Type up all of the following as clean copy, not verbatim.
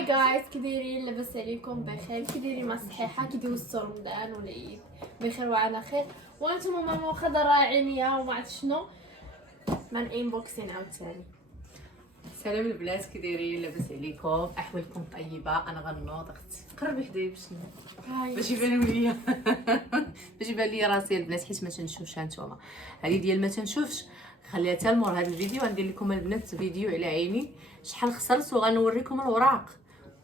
هاي جايز، كي دايرين؟ لاباس عليكم؟ بخير؟ كي دايرين؟ مع الصحيحه؟ كي دوزتوا رمضان والعيد بخير وعلى خير؟ وانتم ماما واخا راعينيا وما عرفت شنو من انبوكسين عاوتاني. سلام البنات، كي دايرين؟ لاباس عليكم؟ احوالكم طيبه؟ انا غنوض اختي قربي حدايا باش يبانوا ليا باش يبان ليا راسي البنات، حيت ما تنشوفش. هانتوما هذه ديال ما تنشوفش، خليها حتى لمور هذا الفيديو. غندير لكم البنات فيديو على عيني شحال خسرت، وغنوريكم الوراق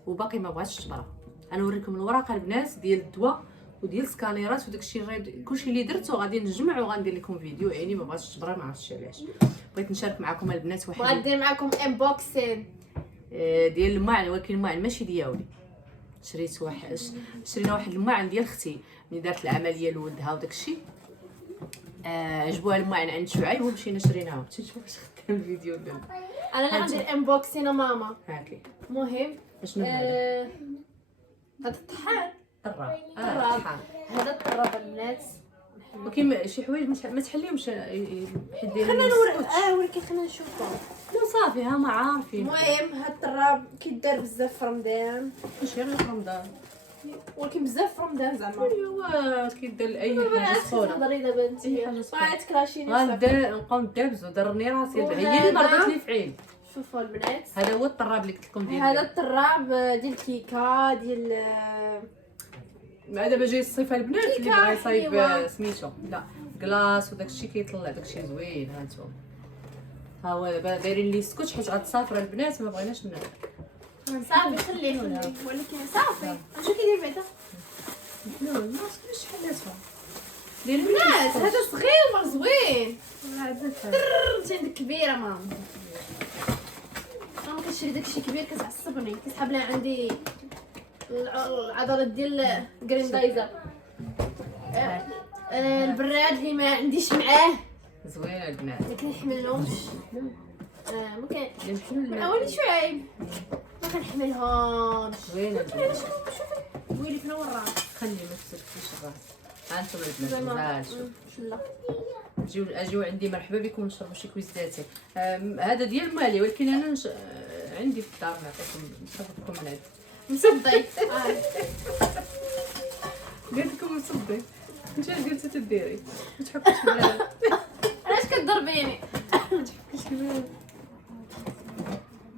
وباقي ما بغاتش تبرا. غنوريكم الوراق البنات ديال الدواء وديال سكانيرات وداكشي كلشي اللي درت، وغادي نجمع وغندير لكم فيديو. عيني ما بغاتش تبرا، ما عرفتش علاش. بغيت نشارك معكم البنات واحد، بغيت ندير معكم انبوكسين ديال الماعن، ولكن الماعن ماشي ديالي. شرينا واحد الماعن ديال اختي ملي دارت العمليه لولدها وداكشي. عجبوها الماعن عند شعيب ومشينا شريناهم. تنشوف واش خدام الفيديو دابا. انا اللي غندير انبوكسين ماما. هاكي مهم شنو هذا؟ هذا الطحان الطراب. الطراب. هذا الطراب البنات، وكاين شي حوايج ما تحليهمش حيت دايرين خلينا نوري. ولكن خلينا نشوفهم. لا صافي ها ما عارفين. المهم هاد الطراب كيدار بزاف في رمضان، ماشي غير في رمضان، ولكن بزاف في رمضان زعما. ايوا كيدار لاي حاجه سخونه. تهضري دابا انت أي حاجة سخونة. بغيت كراشيني. نبقاو ندابزو. ضرني راسي هي اللي مرضت لي في عين. شوفوا البنات، هذا هو الطراب اللي قلت لكم ديال هذا الطراب ديال الكيكه ديال مع دابا جاي الصيف البنات اللي كيكة بغا يصايب حلوة. سميتو لا كلاص وداكشي كيطلع داكشي زوين. ها انتم ها هو دابا دايرين لي سكوتش حيت غتسافر البنات ما بغيناش صافي خليه ولكن صافي اش كيدير بعدا. لا ما خصنيش شحال لاتهم البنات هذا صغير زوين. هذا انت عندك كبيره ماما. انا كنشري داكشي كبير كتعصبني، كيسحب لها عندي العضلات ديال جريندايزر. البراد اللي ما عنديش معاه زوين البنات. ما كنحملهمش. ممكن نحمل اولي شعيب ما كنحملهمش. زوين البنات. شوفي ويلي فين وراك. خلي ما تسكتيش الراس. ها انتم البنات شلا اجيو عندي مرحبا بكم نشربوا شي كويزاتي. هذا ديال مالي، ولكن انا عندي في الدار نعطيكم نشرب لكم من هذا مصدي. قلت لكم مصدي. انت اش قلتي تديري؟ ما تحكيش معايا. علاش كتضربيني؟ ما تحكيش معايا.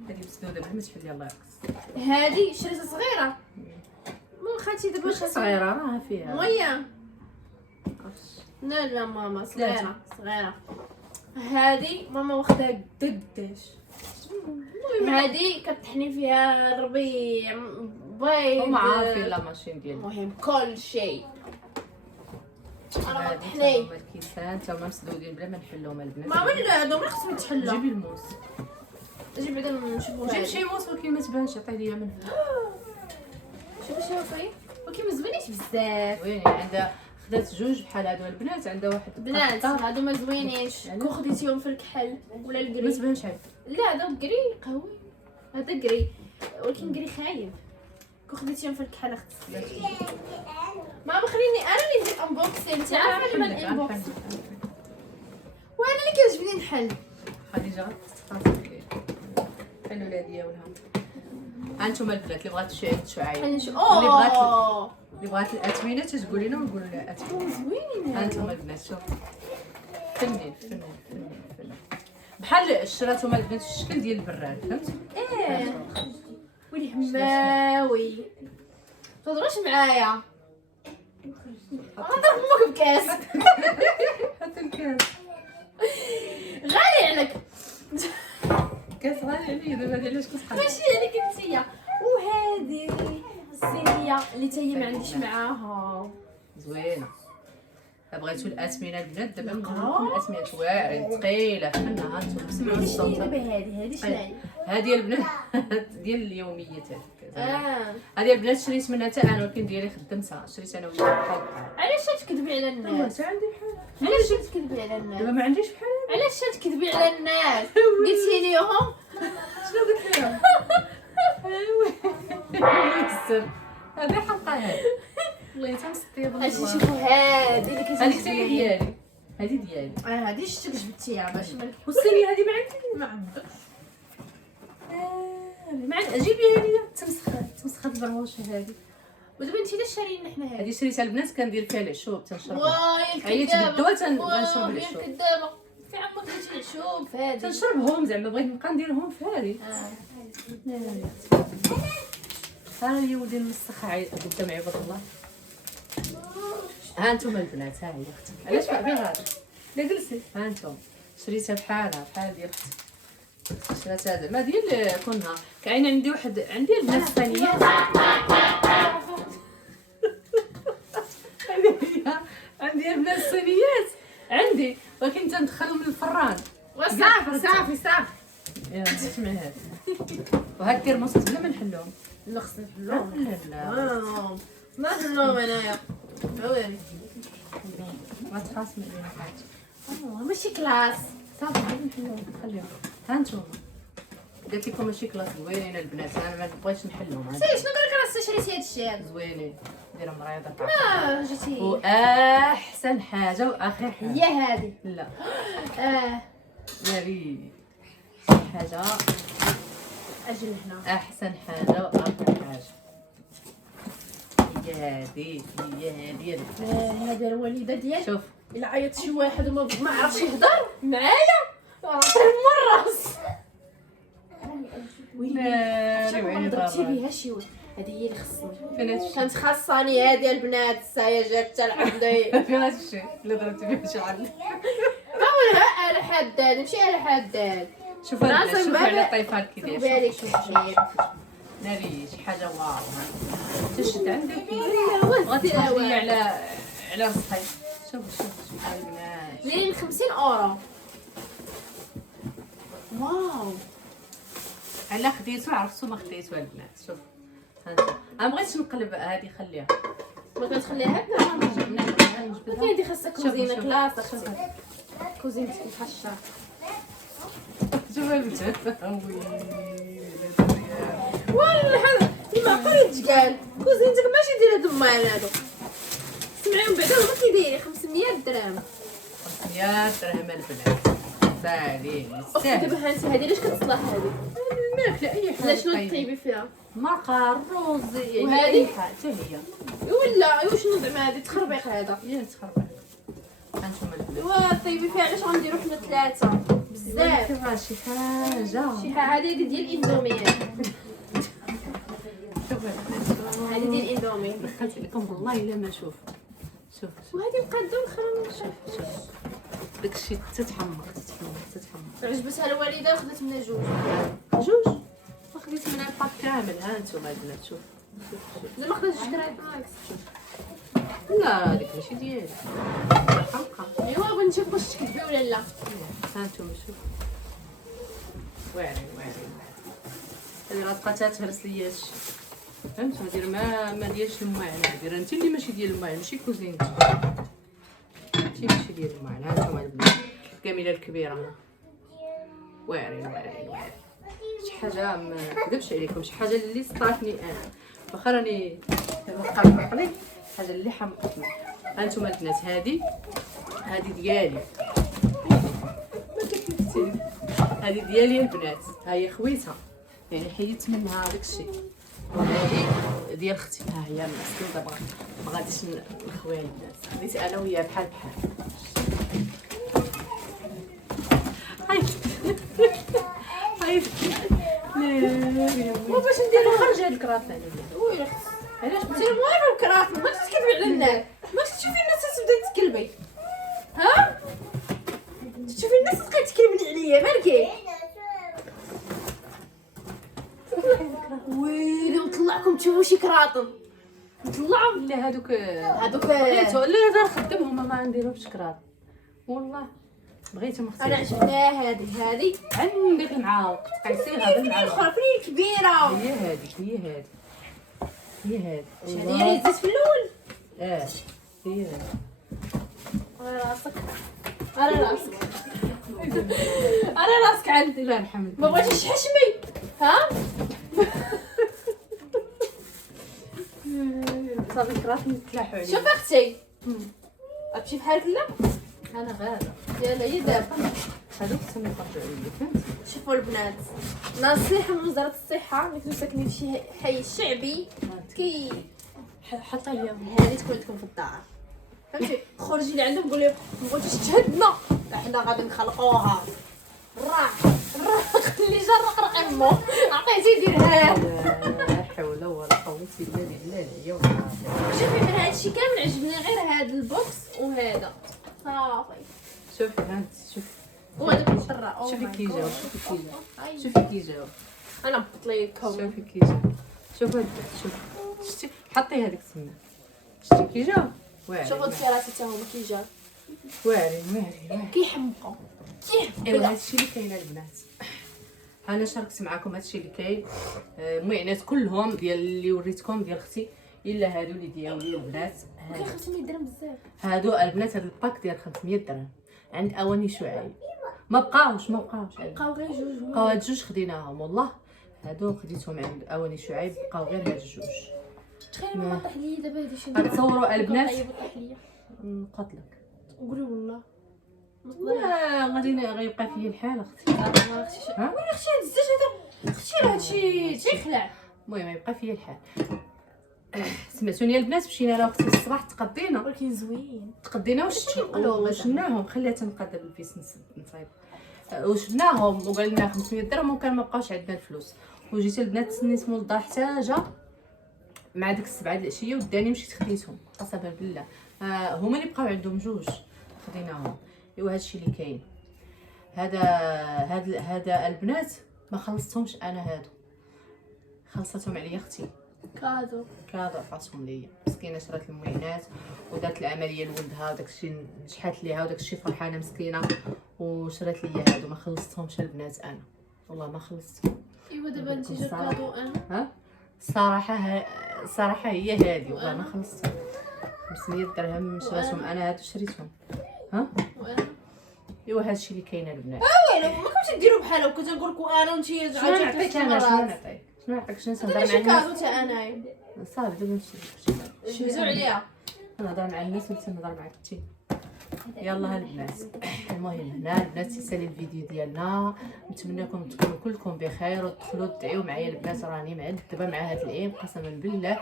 هذه مسدوده بلا ما تحلي الله يرقص. هذه شريتها صغيره مو خالتي دابا واش صغيره راها فيها ميه. لا ماما صغيره. هذه ماما واخدها قداش. هذه كطحني فيها الربيع بيض هما عارفين لا ماشين ديالي. المهم كل شيء. انا هادي طحني هما الكيسان تا هما مسدودين بلا ما نحلوهم البنات. ماما لا هادو ما خصهم يتحلوا. جيبي الموس. جيب بعدا نشوفوا. جيب شي موس ولكن ما تبانش. عطيه ليا من شوفي ولكن ما زوينينش بزاف. زوين. عندها خدات جوج بحال هادو البنات. عندها واحد بنات هادو ما زوينينش. كون خديتيهم في الكحل ولا ما الكري. تبانش عاد. لا هذا كري قوي، هذا كري ولكن كري خايب. كون خديتيهم في الكحل اختي. ماما خليني انا اللي ندير انبوكسين. انت عارفه لما الانبوكس وانا اللي كيعجبني نحل. خديجه غتخاطبك حلوا الهديه ولها. هانتوما البنات اللي بغات شي شعايب، اللي بغات الاثمنه تقول لنا ونقولوا لها اثمنه. زوينين هانتوما البنات شوف فنين بحال شراتهم البنات في الشكل ديال البراد. فهمتي؟ ويلي هماوي تهضروش معايا. غنضرب امك بكاس. حتى الكاس غالي عليك. كاس غالي عليا دابا. هذه علاش كتحط؟ ماشي عليك انتيا. وهذه الصينيه اللي تا هي ما عنديش معاها. زوينه. بغيتو الاثمنه البنات دابا نقول لكم الاثمنه واعرين ثقيله فحنا. هانتوما سمعوا الصوت. دابا هذه شناهي؟ هذه البنات ديال اليوميات. هذه البنات شريت منها حتى انا، ولكن ديالي خدمتها. شريت انا وياها بحال علاش تكذبي على الناس؟ عندي بحال. علاش تكذبي على الناس؟ دابا ما عنديش بحال. علاش تكذبي على الناس؟ قلتي ليهم شنو قلت لهم؟ الله يستر. هذه حلقه هذه والله حتى مسطيه. اش نشوفوا هذه اللي هذه كتجبدي ديالي. هذه ديالي. هذه شتك جبدتيها باش والصينيه هذه ما عندي. ما عندكش. ما عندي. جيبيها ليا تمسخ. البرموشه هذه. ودابا انت علاش شاريين حنا هذه هذه؟ شريتها البنات كندير فيها العشوب تنشربها. واي عييت الكذابه بالدواء غنشرب واي العشوب. الكذابه في عمك درتي العشوب في هذه تنشربهم زعما بغيت نبقى نديرهم في هذه. ها هي ولدي المسخ قدام عباد الله. ها انتم البنات، ها هي اختي. علاش فاهمين هذا؟ لا جلسي. ها انتم شريتها بحالها بحال ديال اختي. شريتها زعما ديال كونها كاين عندي واحد عندي البنات الثانيات. عندي البنات الصينيات عندي، ولكن تندخلهم من الفران. صافي يلا اسمعي هذا. وهاد الترموسات بلا ما نحلوهم. لا خصني نحلوهم. لا ما نحلوهم انايا عويري ما تخاصمي علينا حاجه. ماشي كلاس صافي غادي نحلوهم خليهم. ها نتوما قالت لكم ماشي كلاس زوينين البنات، انا ما نبغيش نحلهم. سير شنو قال لك راه شريتي هاد الشيء هذا؟ زوينين دايره مريضه ما جيتي واحسن حاجه واخر حاجه هي هذه. لا اه ناري حاجه اجل هنا احسن حاجه واخر حاجه هي هذه هذه الوالده ديالي شوف الا عيط شي واحد وما عرفش يهضر معايا عطيه من الراس. ناري وعيني ضربتي بابا. بها شي واحد هذه هي اللي خصني فين هادشي؟ كانت خاصاني هذه البنات السايه جات حتى لعندي. فين هادشي اللي ضربتي فيه شي عندي؟ ما على حداد ماشي على حداد. شوف هاد راسك شوف بابا. على الطيفات كي داير. بالك شوف ناري شي حاجه واو. تشد عندك بغيتي تهوي على الصحيح. شوف البنات زين 50 اورو. واو على خديتو عرفتو ما خديتو البنات. شوف ها انت انا مبغيتش نقلب هذه خليها ما كتخليها هكا ولكن هذه خاصها كوزينه كلاس اختي كوزينتك محشره. شوف البنات والله ما قريتش قال كوزينتك ماشي ديري دمان هادو سمعيهم بعدا هما كيدايرين 500 درهم. يا درهم البنات سالين اختي دابا هانتي هذه علاش كتصلح هذه؟ ماكله اي حاجه. لا شنو طيبي فيها؟ مرقه الرز يعني وهذه؟ اي حاجه حتى هي ولا شنو زعما هذه تخربيق هذا؟ يا تخربق. هانتوما البنات ايوا طيبي فيها علاش غنديرو حنا ثلاثه بزاف. كيفاش شي حاجه. شي حاجه هذه ديال الاندومي شوف البنات هذه ديال الاندومي دخلت لكم والله الا ما شوف وهذه مقاده الاخرى شوف داكشي تتحمق عجبتها الوالده خدات منها جوج خديت منها الباك كامل. ها انتوما البنات شوف زعما خدات جوج دراهم ماكس. لا هذيك ماشي ديالي حمقى. ايوا بغيت نشوف واش تكذبي ولا لا. ها انتوما شوف واعرين هذه راه بقات تهرس ليا هادشي. فهمتوا دير ما ديالش الماعن دير انت اللي ماشي ديال الماعن ماشي كوزينتي انت ماشي ديال الماعن. ها انتوما البنات الكاميله الكبيره واعرين شي حاجه ما نكذبش عليكم شي حاجه اللي صطاتني انا واخا راني مقرقق لي حاجه اللي حمقتني. ها انتوما البنات هذه ديالي هذه ديالي البنات. ها هي خويتها يعني حيدت منها داك الشيء. وهذه ديال اختي ها هي مسكينه ما غاديش نخويها البنات خديت انا وياها بحال هاي وباش نديرو خرج هاد الكراط ثاني. وي علاش انت موالف الكراف ما تكذبي على الناس ما تشوفي الناس تبدا تكلبي. ها تشوفي الناس تبقى تكلبني عليا مالكي. ويلي نطلعكم تشوفوا شي كراطن نطلعوا لا هادوك بغيتو لا دار خدمهم ما نديرهمش كراط والله بغيتهم اختي. انا عجبتها هذه عندك المعالق تقيسيها فين بالمعالق. الاخرى فين الكبيره هي هذه هذه اللي زدت في الاول. هي هذه على راسك عندي. لا الحمد ما بغيتيش حشمي ها صافي كراط نتلاحوا عليه. شوف اختي غتمشي بحالك لا انا غاده يلا هي دابا هذوك تما يرجعوا لي فهمتي. شوفوا البنات، نصيحه من وزاره الصحه اللي كنتو ساكنين في شي حي شعبي كي حطها ليا هذه تكون عندكم في الدار فهمتي. خرجي لعندهم قولي ما بغيتوش تشهدنا حنا غادي نخلقوها. راح خلي جا رقرق امو عطيتي ديرها. لا حول ولا قوه الا بالله العلي العظيم. شوفي من هادشي كامل عجبني غير هذا البوكس وهذا صافي. شوفي هانت شوفي وهذا بالطرة شوفي كي جاو شوفي كي جاو انا نبط ليكم. شوفي كي جاو شوفي هاد شوفي شتي حطي هذيك تما شتي كي جاو واعرين شوفوا الكراسي تا هما كي جاو واعرين كيحمقوا ايوا هادشي اللي كاين البنات. انا شاركت معكم هادشي اللي كاين. المعينات كلهم ديال اللي وريتكم ديال اختي الا هادو اللي ديالي البنات. كاين 500 درهم بزاف. هادو البنات هاد الباك ديال 500 درهم عند اواني شعيب. ما بقاوش بقاو غير جوج. بقاو هاد جوج خديناهم والله. هادو خديتهم عند اواني شعيب بقاو غير هاد جوج. تخيل ما طاح لي دابا هادي شي غتصوروا البنات طاح لي نقتلك. قولي والله غادي غيبقى فيا الحال اختي. ها وين اختي هاد الزاج هذا اختي راه هادشي تيخلع. المهم يبقى فيا الحال. سمعتوني البنات مشينا انا واختي الصباح تقدينا ولكن زوين تقدينا وشناهم خليها تنقاد بالفيس نصايب وشفناهم وقال لنا 500 درهم وكان ما بقاوش عندنا الفلوس. وجيت البنات سنيت مولدها حتى جا مع ديك السبعه د العشيه وداني مشيت خديتهم قسما بالله. هما اللي بقاو عندهم جوج خديناهم. ايوا هادشي اللي كاين. هذا البنات ما خلصتهمش انا. هادو خلصتهم عليا اختي كادو عطاتهم ليا مسكينه. شرات المعينات ودارت العمليه لولدها وداكشي نجحات ليها وداكشي فرحانه مسكينه وشرات ليا هادو. ما خلصتهمش البنات انا والله ما خلصتهم. ايوا دابا انت جا كادو انا الصراحه هي هادي والله ما خلصتهم. 500 درهم شراتهم انا هادو شريتهم. وانا ايوا هادشي اللي كاين البنات. ويلو ما كنتش ديروا بحال هكا تنقول لكم انا وانت شنو نعطيك انا شنو نعطيك شنو نهضر مع شي الناس. كادو تا انايا صافي دابا نمشي شهزوا عليها. نهضر مع الناس وانت نهضر مع اختي. يلا البنات. المهم هنا البنات تسالي الفيديو ديالنا. نتمنىكم تكونوا كلكم بخير وتدخلوا تدعيو معايا البنات. راني معذبه مع هاد العيب قسما بالله.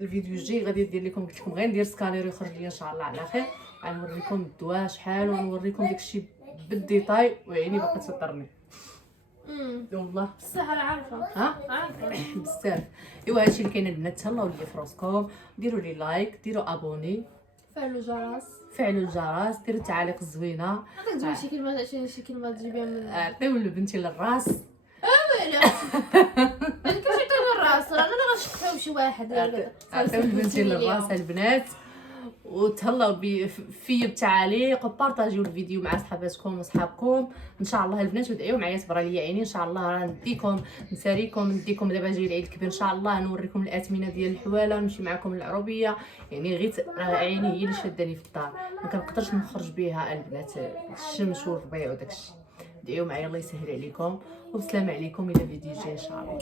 الفيديو الجاي غادي ندير لكم قلت لكم غير ندير سكانير ويخرج لي ان شاء الله على خير. غنوريكم الدواء شحال ونوريكم داكشي بالديتاي وعيني باقا تضرني والله بصح راه عارفه عارفه بزاف. ايوا هادشي اللي كاين البنات. تهلاو ليا في راسكم ديروا لي لايك ديروا ابوني فعلوا الجرس ديروا التعاليق الزوينه. عطيك تقول شي كلمه تجيبيها من عطيو لبنتي للراس. ويلي انا كنت عطينا الراس رانا غنشقفوا شي واحد. عطيو لبنتي للراس البنات وتهلاو فيا بالتعاليق وبارطاجيو الفيديو مع صحاباتكم وصحابكم ان شاء الله البنات. ودعيو معايا تبرا ليا عيني ان شاء الله. راه نديكم دابا جاي العيد الكبير ان شاء الله. نوريكم الاثمنه ديال الحواله ونمشي معكم للعروبيه. يعني غير عيني هي اللي شداني في الدار ما كنقدرش نخرج بها البنات. الشمس والربيع وداكشي. دعيو معايا الله يسهل عليكم وبسلامه عليكم الى فيديو جاي ان شاء الله.